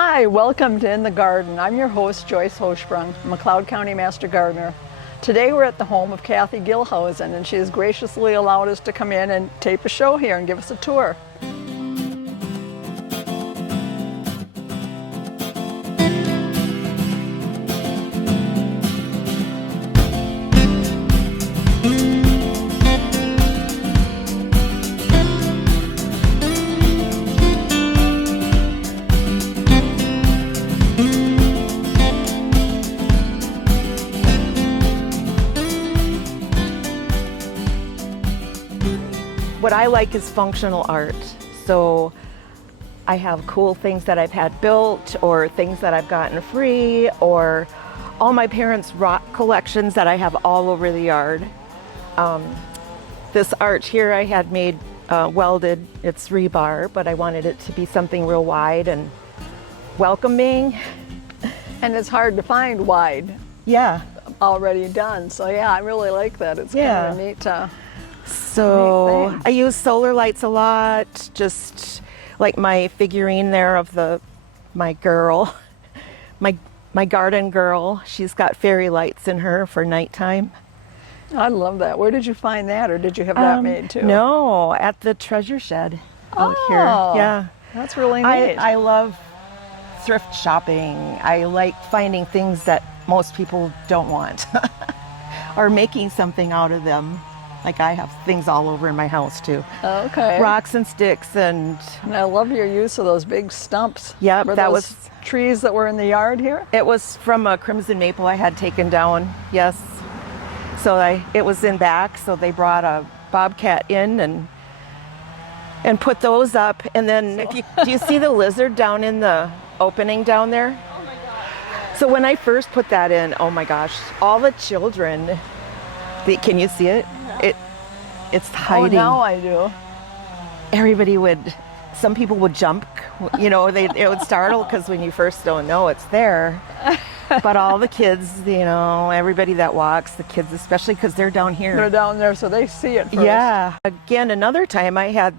Hi, welcome to In the Garden. I'm your host, Joyce Hochsprung, McLeod County Master Gardener. Today we're at the home of Kathy Gilhausen, and she has graciously allowed us to come in and tape a show here and give us a tour. What I like is functional art. So I have cool things that I've had built or things that I've gotten free or all my parents' rock collections that I have all over the yard. This art here I had made welded. It's rebar, but I wanted it to be something real wide and welcoming. And it's hard to find wide Yeah. already done. So yeah, I really like that. It's kind of a neat So thing. I use solar lights a lot, just like my figurine there of my girl, my garden girl. She's got fairy lights in her for nighttime. I love that. Where did you find that, or did you have that made too? No, at the treasure shed out here. Yeah. That's really neat. I love thrift shopping. I like finding things that most people don't want or making something out of them. Like I have things all over in my house too. Okay. Rocks and sticks and I love your use of those big stumps. Yep, Were that those was trees that were in the yard here? It was from a crimson maple I had taken down, yes. So it was in back, so they brought a bobcat in and put those up. And then do you see the lizard down in the opening down there? Oh my gosh. So when I first put that in, oh my gosh, all the children, can you see it? It's hiding. Oh, now I do. Some people would jump, it would startle because when you first don't know it's there. But all the kids, everybody that walks, the kids especially, because they're down here. They're down there, so they see it first. Yeah. Again, another time I had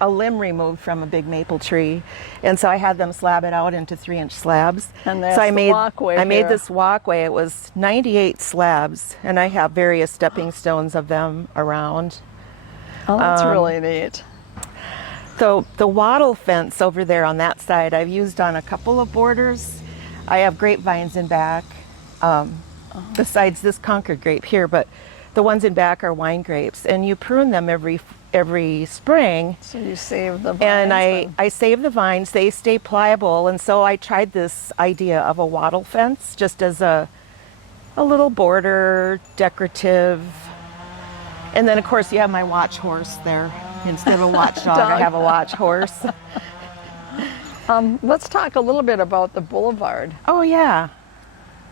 a limb removed from a big maple tree, and so I had them slab it out into 3-inch slabs. And that's so I made walkway I made here. this walkway. It was 98 slabs, and I have various stepping stones of them around. Oh, that's really neat. So the wattle fence over there on that side, I've used on a couple of borders. I have grapevines in back, besides this Concord grape here, but the ones in back are wine grapes, and you prune them every spring. So you save the vines. And then. I save the vines, they stay pliable, and so I tried this idea of a wattle fence just as a little border, decorative. And then of course you have my watch horse there. Instead of a watchdog, I have a watch horse. Let's talk a little bit about the boulevard. Oh yeah.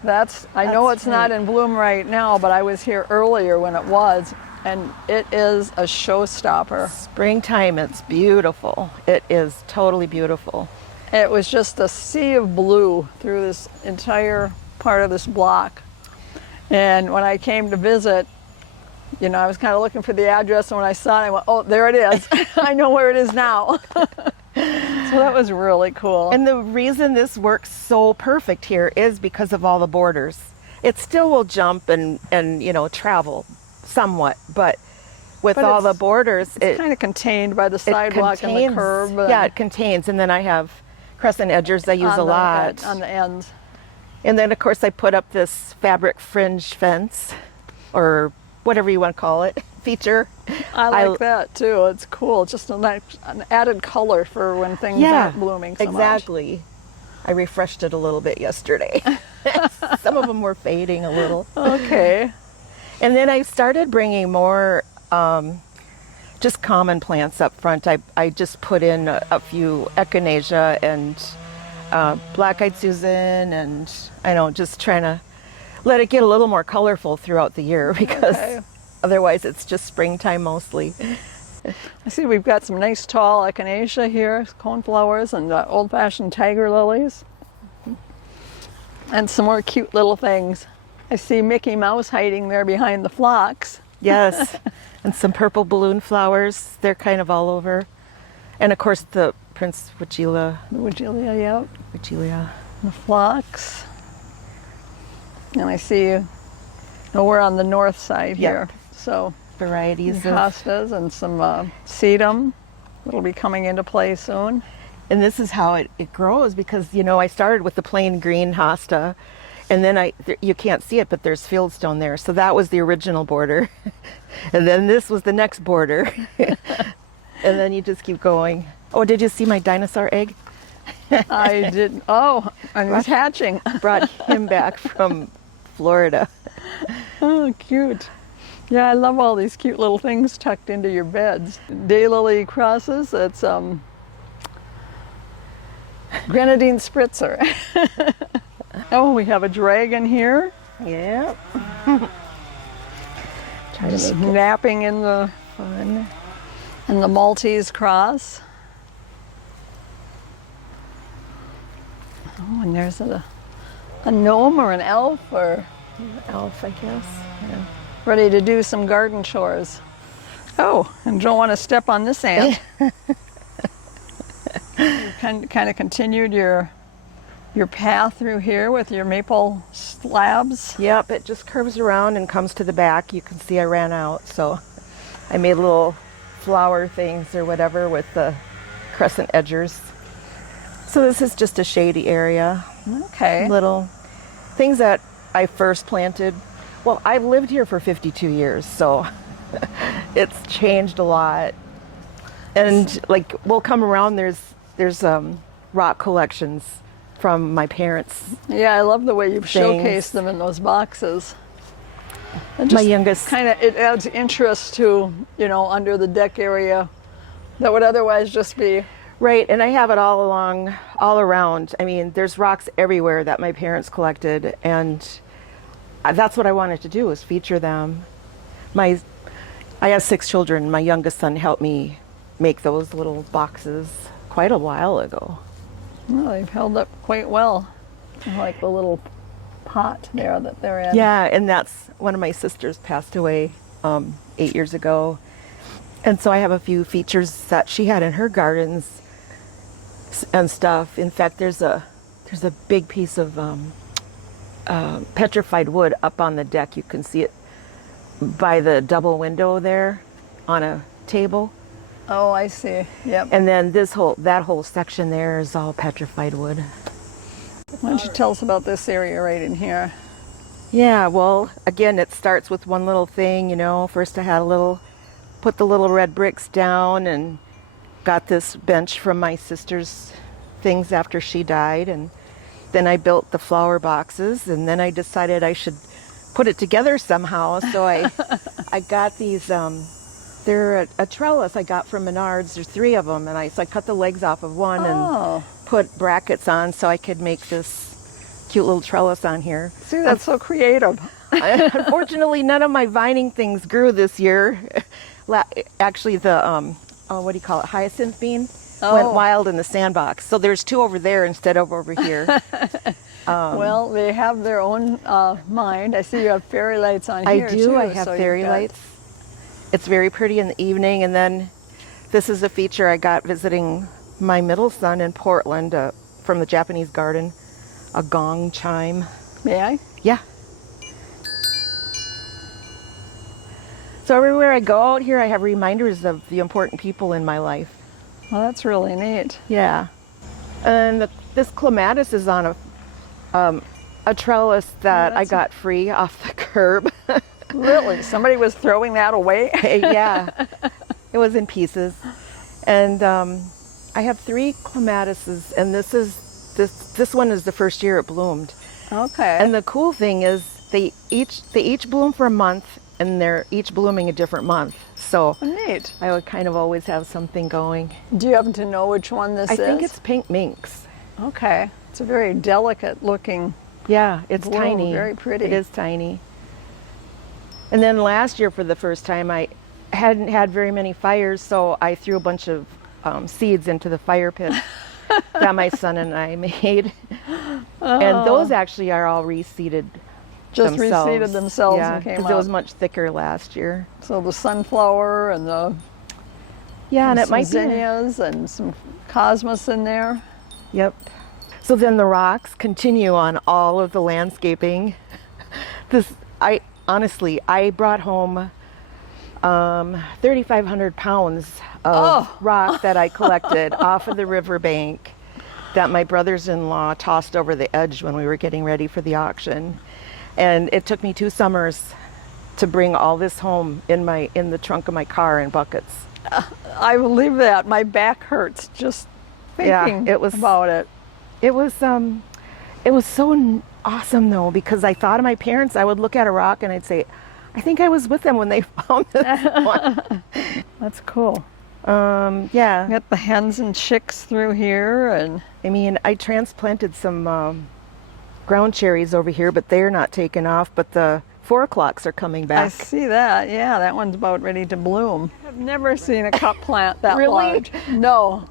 I know That's it's not in bloom right now, but I was here earlier when it was, and it is a showstopper. Springtime, it's beautiful. It is totally beautiful. It was just a sea of blue through this entire part of this block. And when I came to visit, I was kind of looking for the address, and when I saw it, I went, oh, there it is. I know where it is now. So that was really cool. And the reason this works so perfect here is because of all the borders. It still will jump and travel somewhat, but with all the borders, it's kind of contained by the sidewalk and the curb. Yeah, it contains. And then I have crescent edgers I use a lot. On the ends. And then, of course, I put up this fabric fringe fence, or whatever you want to call it, feature. I like that too. It's cool. It's just an added color for when things aren't blooming so much. Exactly. I refreshed it a little bit yesterday. Some of them were fading a little. Okay. And then I started bringing more just common plants up front. I just put in a few echinacea and black-eyed Susan, and just trying to let it get a little more colorful throughout the year, because otherwise it's just springtime mostly. I see we've got some nice tall echinacea here, coneflowers, and old-fashioned tiger lilies. And some more cute little things. I see Mickey Mouse hiding there behind the phlox. Yes, and some purple balloon flowers. They're kind of all over. And of course the Prince Wigilia. The Wigilia, yep. Wigilia. The phlox. And I see you. Oh, we're on the north side here. Yep. So Varieties of. hostas and some sedum that'll be coming into play soon. And this is how it grows because, you know, I started with the plain green hosta, and then you can't see it, but there's fieldstone there. So that was the original border. And then this was the next border. And then you just keep going. Oh, did you see my dinosaur egg? I did. Oh, and he's hatching. Brought him back from Florida. Oh, cute. Yeah, I love all these cute little things tucked into your beds. Daylily crosses, that's grenadine spritzer. Oh, we have a dragon here. Yeah. Try to Just make it napping in the fun. Maltese cross. Oh, and there's a gnome or an elf or Elf, I guess. Yeah. ready to do some garden chores. Oh, and don't want to step on this ant. You kind of continued your path through here with your maple slabs. Yep, it just curves around and comes to the back. You can see I ran out, so I made little flower things or whatever with the crescent edgers. So this is just a shady area. Okay. Little things that I first planted. Well, I've lived here for 52 years, so it's changed a lot. And like we'll come around, there's rock collections from my parents. Yeah, I love the way you've Things. showcased them in those boxes. My youngest Kind of, it adds interest to, you know, under the deck area that would otherwise just be. Right, and I have it all around. I mean, there's rocks everywhere that my parents collected, and that's what I wanted to do, was feature them. I have 6 children. My youngest son helped me make those little boxes quite a while ago. Well, they've held up quite well. I like the little pot there that they're in. Yeah, and that's one of my sisters passed away 8 years ago. And so I have a few features that she had in her gardens and stuff. In fact, there's a big piece of petrified wood up on the deck. You can see it by the double window there on a table. Oh, I see. Yep. And then that whole section there is all petrified wood. Why don't you tell us about this area right in here? Yeah, well, again, it starts with one little thing, you know. First I had put the little red bricks down and got this bench from my sister's things after she died. And then I built the flower boxes, and then I decided I should put it together somehow. So I got these, they're a trellis I got from Menards. There's 3 of them, and so I cut the legs off of one and put brackets on so I could make this cute little trellis on here. See, that's so creative. Unfortunately, none of my vining things grew this year. Actually, the what do you call it, hyacinth bean went wild in the sandbox. So there's 2 over there instead of over here. Well, they have their own mind. I see you have fairy lights on I here do. too. I have so fairy lights. It's very pretty in the evening. And then this is a feature I got visiting my middle son in Portland from the Japanese garden, a gong chime. May I? Yeah. So everywhere I go out here, I have reminders of the important people in my life. Well, that's really neat. Yeah. And this clematis is on a trellis that I got free off the curb. Really? Somebody was throwing that away? Yeah. It was in pieces. And I have 3 clematises, and this one is the first year it bloomed. Okay. And the cool thing is they each bloom for a month, and they're each blooming a different month. So neat. I would kind of always have something going. Do you happen to know which one this is? I think it's pink minx. Okay. It's a very delicate looking. Yeah, it's bloom. tiny. Very pretty. It is tiny. And then last year, for the first time, I hadn't had very many fires, so I threw a bunch of seeds into the fire pit that my son and I made. And those actually are all reseeded. Just themselves. reseeded themselves Yeah, and came because up. it was much thicker last year. So the sunflower and the Yeah, and it some might be. zinnias and some cosmos in there. Yep. So then the rocks continue on all of the landscaping. I honestly, I brought home 3,500 pounds of rock that I collected off of the riverbank that my brothers-in-law tossed over the edge when we were getting ready for the auction. And it took me 2 summers to bring all this home in the trunk of my car in buckets. I believe that. My back hurts just thinking about it. It was so awesome though, because I thought of my parents. I would look at a rock and I'd say, I think I was with them when they found this one. That's cool. Yeah. Got the hens and chicks through here, and I mean, I transplanted some ground cherries over here, but they're not taking off. But the 4 o'clocks are coming I back. see that. Yeah, that one's about ready to bloom. I've never seen a cup plant that Really? large. No.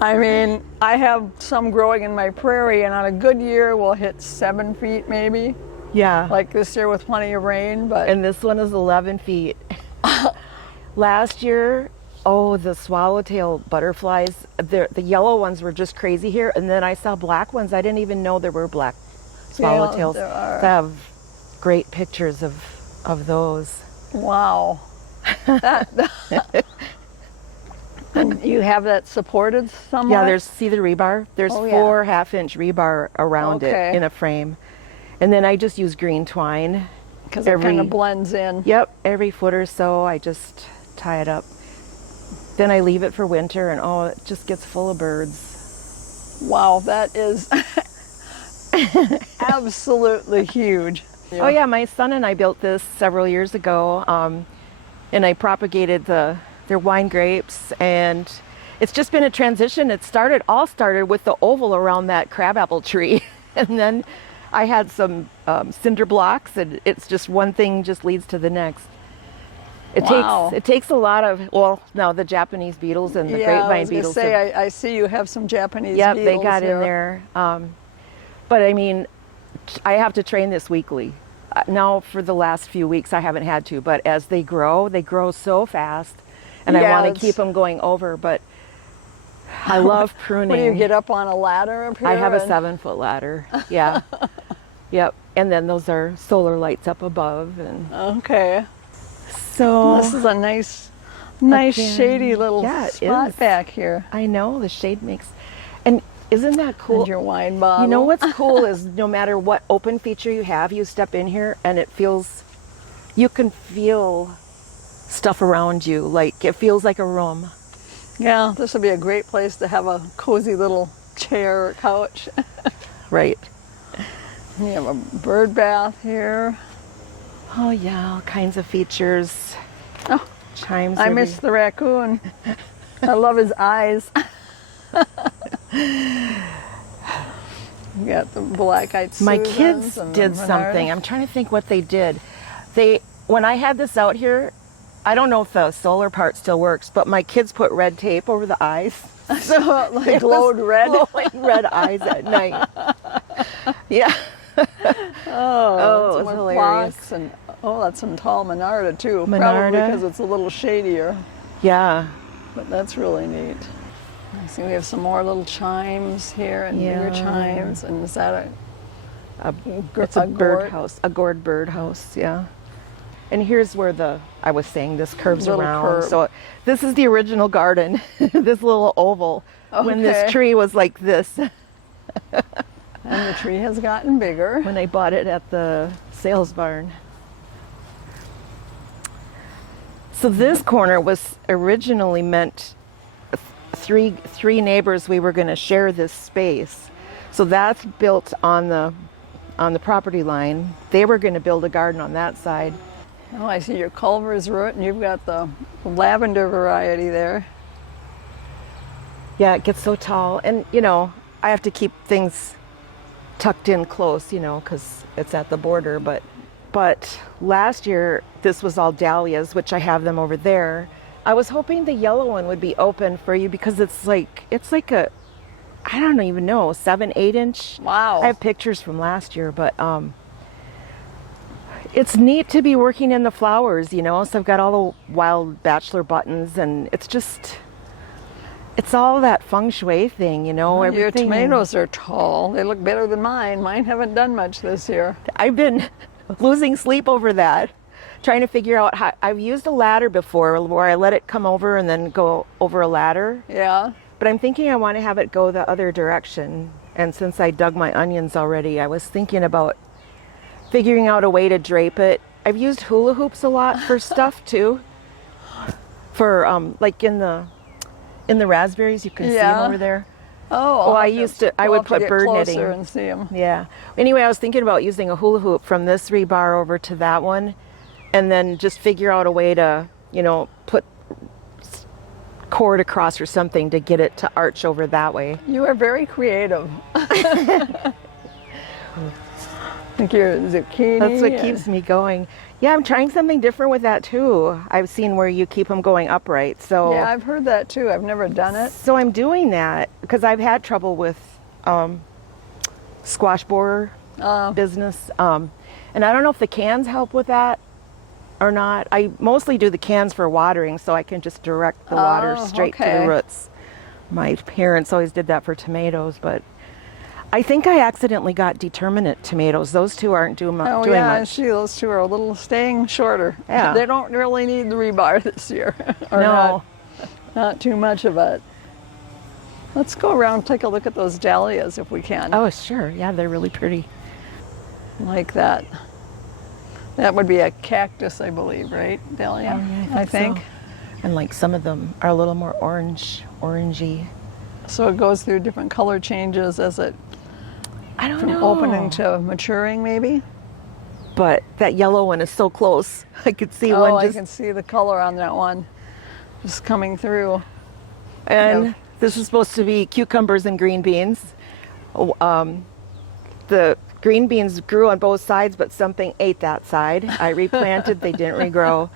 I mean, I have some growing in my prairie, and on a good year, we'll hit 7 feet maybe. Yeah. Like this year with plenty of rain, but And this one is 11 feet. Last year, the swallowtail butterflies, the yellow ones were just crazy here. And then I saw black ones. I didn't even know there were black swallowtails. there are. I have great pictures of those. wow. And you have that supported somewhat? Yeah, see the rebar? There's Oh, yeah. 4 half-inch rebar around Okay. it in a frame. And then I just use green twine. Because it kind of blends in. Yep, every foot or so I just tie it up. Then I leave it for winter and it just gets full of birds. Wow, that is absolutely huge. Oh yeah, my son and I built this several years ago, and I propagated their wine grapes, and it's just been a transition. It all started with the oval around that crabapple tree, and then I had some cinder blocks, and it's just one thing just leads to the next. Wow. It takes a lot of now the Japanese beetles and the Yeah, grapevine I was beetles. gonna say, I see you have some Japanese Yep, beetles they got here. in there. But I mean, I have to train this weekly. Now for the last few weeks I haven't had to, but as they grow so fast, and I want to keep them going over. But I love pruning. When you get up on a ladder up here? I have a 7-foot ladder. Yeah. Yep. And then those are solar lights up above, and Okay. so This is a nice Again, shady little yeah, it spot is. back here. I know the shade makes, and isn't that cool? And your wine bottle. You know what's cool is no matter what open feature you have, you step in here and you can feel stuff around you. Like it feels like a room. Yeah, this would be a great place to have a cozy little chair or couch. Right. You have a bird bath here. Oh yeah, all kinds of features. Oh, Chimes. I miss the raccoon. I love his eyes. You got the black-eyed My Susans kids and did the something. I'm trying to think what they did. When I had this out here, I don't know if the solar part still works, but my kids put red tape over the eyes. So it like It glowed was red. glowing red eyes at night. Yeah. Oh, it was with hilarious. phlox and that's some tall Monarda too. Probably Monarda. because it's a little shadier, Yeah. but that's really neat. I see we have some more little chimes here and bigger Yeah. chimes. And is that It's a gourd? birdhouse, a gourd birdhouse, yeah. And here's where I was saying this curves Little around. curve. So this is the original garden, this little oval, when Okay. this tree was like this, And the tree has gotten bigger. when I bought it at the sales barn. So this corner was originally meant three neighbors, we were going to share this space. So that's built on the property line. They were going to build a garden on that side. Oh, I see your Culver's root, and you've got the lavender variety there. Yeah, it gets so tall. And, I have to keep things tucked in close, because it's at the border. But last year, this was all dahlias, which I have them over there. I was hoping the yellow one would be open for you because it's like a, I don't even know, 7, 8 inch. Wow. I have pictures from last year, but it's neat to be working in the flowers, you know. So I've got all the wild bachelor buttons, and it's all that feng shui thing, you know. Your Everything. tomatoes are tall. They look better than mine. Mine haven't done much this year. I've been losing sleep over that, trying to figure out how. I've used a ladder before where I let it come over and then go over a ladder. Yeah. But I'm thinking I want to have it go the other direction. And since I dug my onions already, I was thinking about figuring out a way to drape it. I've used hula hoops a lot for stuff too. For like in the raspberries, you can see them over there. Oh, I would put bird closer knitting. and see them. Yeah. Anyway, I was thinking about using a hula hoop from this rebar over to that one, and then just figure out a way to, you know, put cord across or something to get it to arch over that way. You are very creative. I think your zucchini. That's what keeps me going. Yeah, I'm trying something different with that too. I've seen where you keep them going upright. So Yeah, I've heard that too. I've never done it. So I'm doing that because I've had trouble with squash borer business. And I don't know if the cans help with that or not. I mostly do the cans for watering so I can just direct the water straight to the roots. My parents always did that for tomatoes, but I think I accidentally got determinate tomatoes. Those two aren't doing Oh much. yeah, I see those two are a little staying shorter. Yeah. They don't really need the rebar this year. Or No. not too much of it. Let's go around and take a look at those dahlias if we can. Oh, sure. Yeah, they're really pretty. Like that. That would be a cactus, I believe, right? Dahlia? Oh, yeah, I think so. And like some of them are a little more orangey. So it goes through different color changes as it I don't from know. opening to maturing, maybe. But that yellow one is so close. I could see Oh, one I just. can see the color on that one just coming through. And Yeah. this is supposed to be cucumbers and green beans. The green beans grew on both sides, but something ate that side. I replanted, they didn't regrow.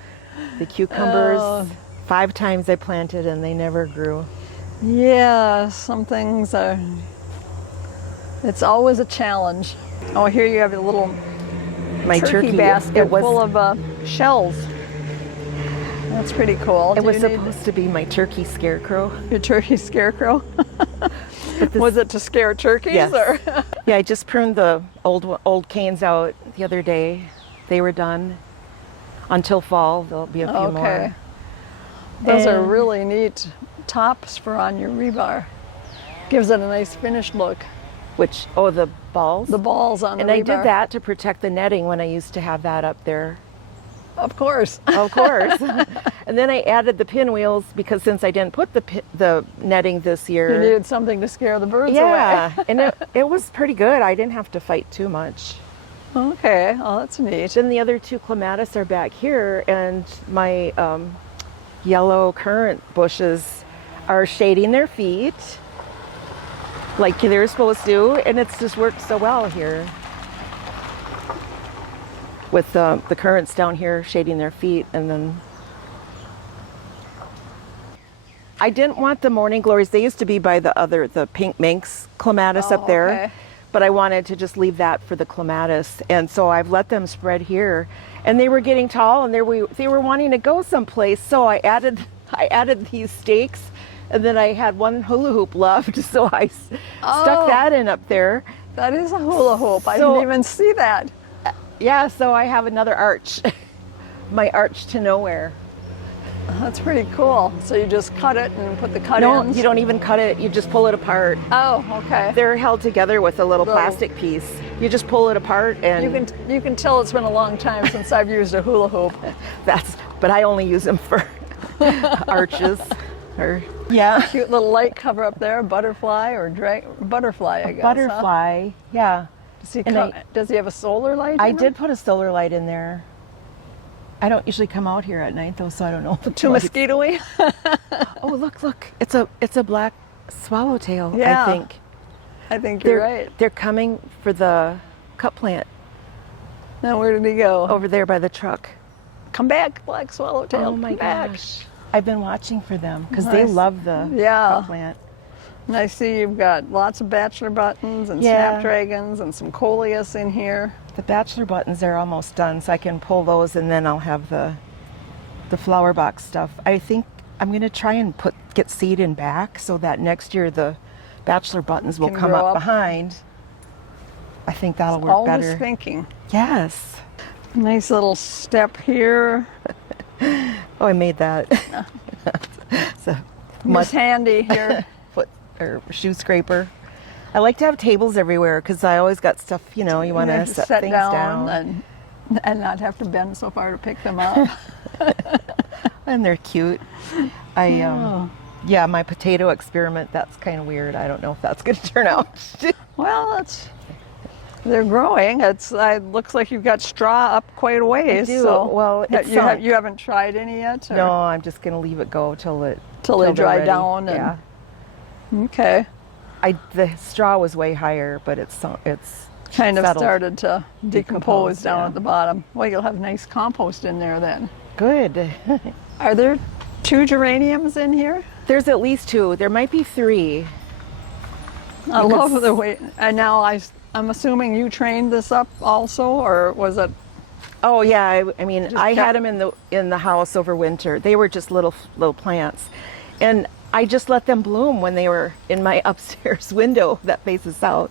The cucumbers, 5 times I planted and they never grew. Yeah, some things are. It's always a challenge. Oh, here you have a little My turkey turkey basket it was, full of shells. That's pretty cool. It Do was you need supposed to be my turkey scarecrow. your turkey scarecrow. Was it to scare turkeys? Yes. Or? Yeah, I just pruned the old canes out the other day. They were done. Until fall, there'll be a few more. Those are And- really neat tops for on your rebar. Gives it a nice finished look. Which, the balls? The balls on And the I rebar. did that to protect the netting when I used to have that up there. Of course. Of course. And then I added the pinwheels because since I didn't put the netting this You year. needed something to scare the birds Yeah, away. and it was pretty good. I didn't have to fight too much. Okay, oh, that's neat. Then the other 2 clematis are back here, and my yellow currant bushes are shading their feet like they're supposed to, and it's just worked so well here. With the currants down here shading their feet, and then I didn't want the morning glories. They used to be by the pink minx clematis up there, okay. but I wanted to just leave that for the clematis, and so I've let them spread here. And they were getting tall, and they were wanting to go someplace. So I added these stakes, and then I had one hula hoop left, so I stuck that in up there. That is a hula hoop. I So- didn't even see that. Yeah, so I have another arch, my arch to nowhere. That's pretty cool. So you just cut it and put the cut No, ins? you don't even cut it. You just pull it apart. Oh, okay. They're held together with a little Little- plastic piece. You just pull it apart, and You can tell it's been a long time since I've used a hula hoop. but I only use them for arches. Or yeah, Cute little light cover up there, butterfly or butterfly, I guess. Huh? butterfly. Yeah, And Does he have a solar light? I in did it? put a solar light in there. I don't usually come out here at night though, so I don't know. The Too lights. mosquito-y? Oh, look! It's a black swallowtail. Yeah. I think I think you're right. they're coming for the cup plant Now where did he go? over there by the truck. Come back, black swallowtail. Oh my come back. gosh! I've been watching for them because they Nice. love the Yeah. cup plant. And I see you've got lots of bachelor buttons and Yeah. snapdragons and some coleus in here. The bachelor buttons are almost done, so I can pull those and then I'll have the flower box stuff. I think I'm going to try and get seed in back so that next year the bachelor buttons will Can come grow up up. behind. I think that'll work Always better. thinking. Yes. Nice little step here. Oh, I made that. So Miss Handy here. foot or shoe scraper. I like to have tables everywhere because I always got stuff, you know, you want You to have set sit things down down. and not have to bend so far to pick them up. And they're cute. Yeah, my potato experiment, that's kind of weird. I don't know if that's going to turn out. Well, they're growing. It looks like you've got straw up quite a ways. do. So Well, it's you, sunk. you haven't tried any yet? Or? No, I'm just going to leave it go till Till they they're dry ready. down and- Yeah. Okay. The straw was way higher, but it's Kind of settled. started to decompose down yeah. at the bottom. Well, you'll have nice compost in there then. Good. Are there 2 geraniums in here? There's at least 2. There might be 3. I You could love the way. And now I'm assuming you trained this up also, or was it? Oh yeah, I mean, Just I kept- had them in the house over winter. They were just little plants, and I just let them bloom when they were in my upstairs window that faces south,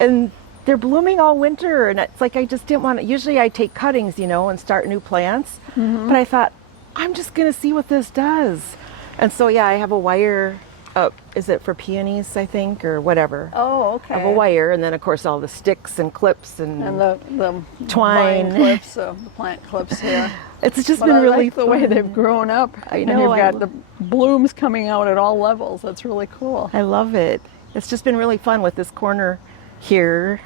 and they're blooming all winter. And it's like I just didn't want to. Usually I take cuttings, you know, and start new plants, but I thought I'm just gonna see what this does, and so yeah, I have a wire. Is it for peonies, I think, or whatever? Oh, okay. I have a wire, and then of course all the sticks and clips and the twine. vine clips, the plant clips here. it's just But been I really like the way fun. they've grown up. I And know, you've I got lo- the blooms coming out at all levels. That's really cool. I love it. It's just been really fun with this corner here.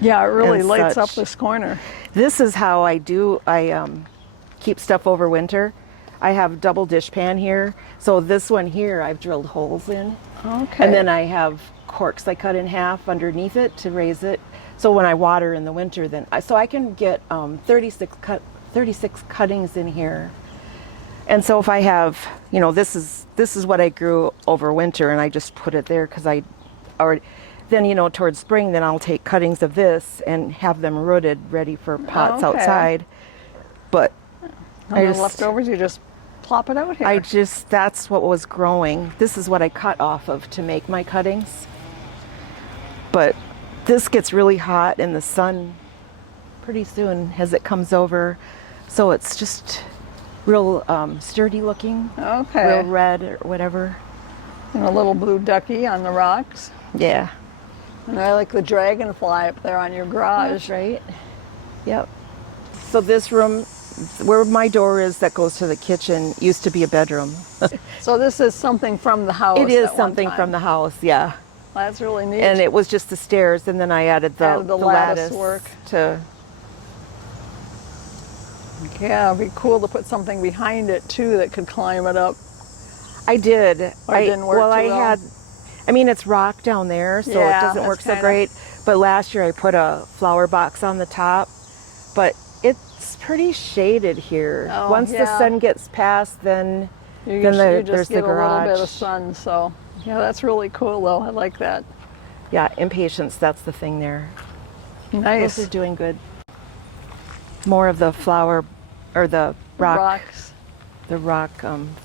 Yeah, it really And lights up such. this corner. This is how I keep stuff over winter. I have double dish pan here. So this one here I've drilled holes in. Okay. And then I have corks I cut in half underneath it to raise it. So when I water in the winter, so I can get 36 cuttings in here. And so if I have, you know, this is what I grew over winter, and I just put it there because I already. Then, you know, towards spring, then I'll take cuttings of this and have them rooted, ready for pots Okay. outside. But And the leftovers, you just plop it out here. that's what was growing. This is what I cut off of to make my cuttings. But this gets really hot in the sun pretty soon as it comes over. So it's just real sturdy looking, Okay. real red or whatever. And a little blue ducky on the rocks. Yeah. And I like the dragonfly up there on your garage. Right. Yep. So this room, where my door is that goes to the kitchen, used to be a bedroom. So this is something from the house. It is at one something time. from the house, yeah. That's really neat. And it was just the stairs, and then I added the lattice work. to. Yeah, it'd be cool to put something behind it too that could climb it up. I did. Or it didn't work well, too I well? had. I mean, it's rock down there, so Yeah, it doesn't that's work so kinda- great. But last year I put a flower box on the top, but it's pretty shaded here. Oh, Once the yeah. sun gets past, then You Then just there's the get a little bit garage. of sun. So yeah, that's really cool though. I like that. yeah, impatience. That's the thing there. Nice. Those are doing good. More of the flower, or the rock. Rocks. The rock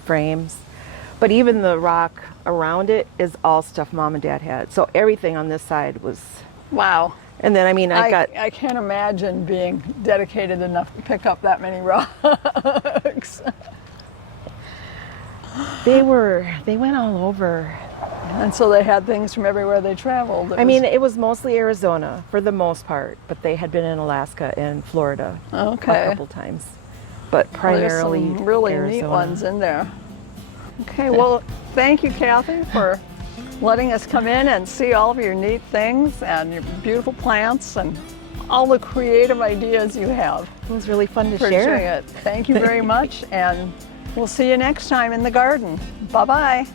frames. But even the rock around it is all stuff Mom and Dad had. So everything on this side was, Wow. and then I mean I can't imagine being dedicated enough to pick up that many rocks. they went all over. And so they had things from everywhere they traveled. I mean, it was mostly Arizona for the most part, but they had been in Alaska and Florida Okay. a couple times. But There's primarily some really Arizona. neat ones in there. Okay, well, thank you, Kathy, for letting us come in and see all of your neat things and your beautiful plants and all the creative ideas you have It was really fun to for share. doing it. Thank you very much, and we'll see you next time in the garden. Bye-bye.